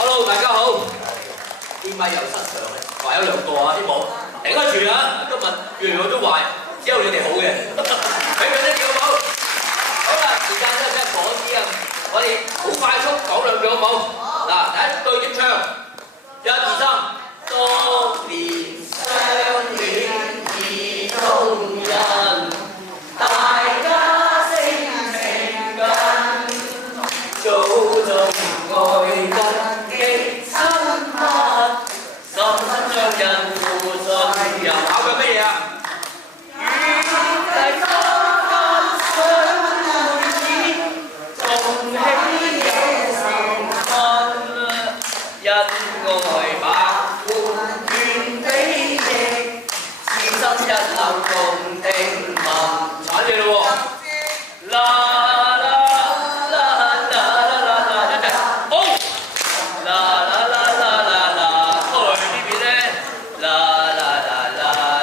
Hello， 大家好。啲咪又失常嘅，話有兩個啊，啲冇頂得住啊！今日樣樣都壞，只有你哋好嘅。俾佢哋叫好冇？好啦，時間真係真係趕啲啊！我哋好快速講兩句好冇？嗱，第一句點唱？1、2、3，當年相戀意中人，大家性情近，早中愛得極親密，深深相印互信任。考佢乜嘢啊？恩愛百般願比翼，此心一流共定盟。踩住咯喎！啦啦啦啦啦啦啦，一齊好！啦啦啦啦啦啦，過去呢邊咧，啦啦啦啦啦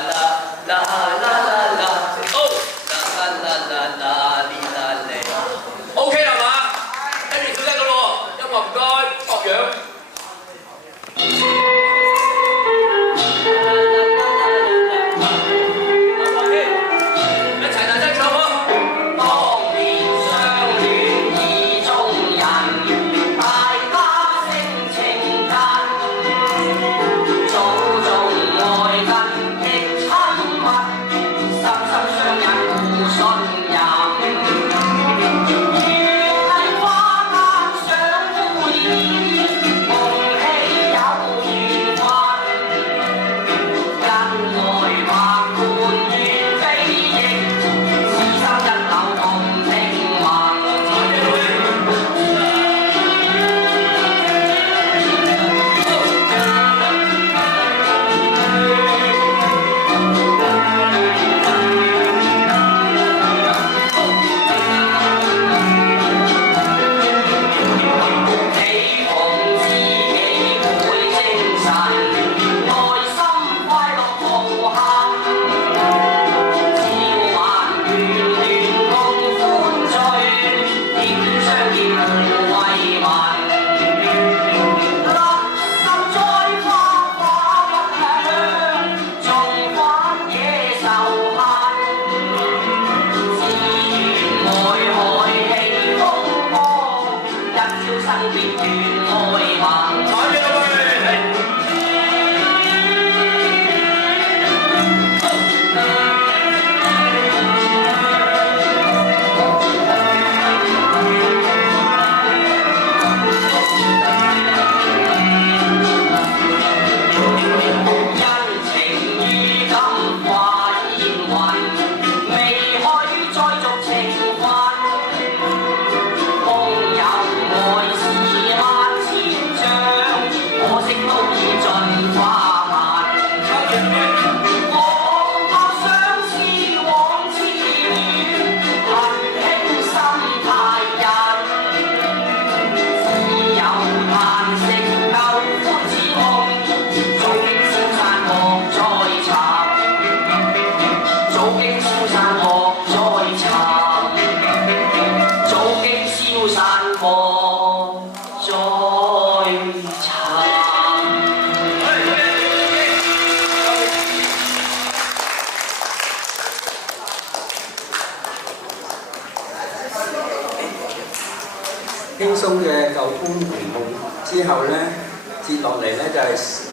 啦啦啦啦，好！啦啦啦啦哩啦哩 ，OK 啦嘛？跟住小聲個咯喎，音樂唔該，各樣。輕鬆嘅舊歡回夢之後咧，接落嚟咧就係